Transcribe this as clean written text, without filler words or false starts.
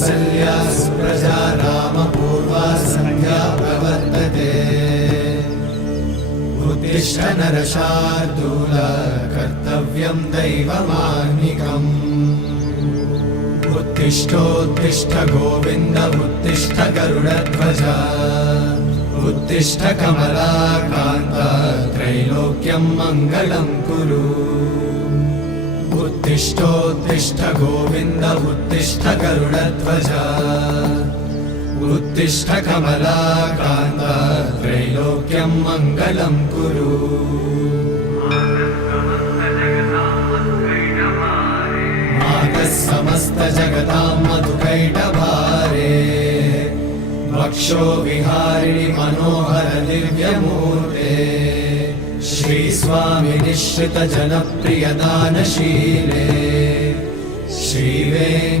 कौसल्या सुप्रजा रामपूर्वा सन्ध्या प्रवर्तते उत्तिष्ठ नरशार्दूल कर्तव्यं दैवमाह्निकम् उत्तिष्ठोत्तिष्ठ गोविन्द उत्तिष्ठ गरुडध्वज उत्तिष्ठ कमलाकान्त त्रैलोक्यं मङ्गलं कुरु उत्तिष्ठोत्तिष्ठ गोविन्द उत्तिष्ठ गरुडध्वज उत्तिष्ठ कमलाकान्त त्रैलोक्यं मङ्गलं कुरु मातः समस्त जगतां मधुकैटभारे वक्षो विहारिणि मनोहर दिव्यमूर्ते श्रीस्वामि निश्रित जनप्रिय दानशीले श्रीवेङ्कटेश्वरी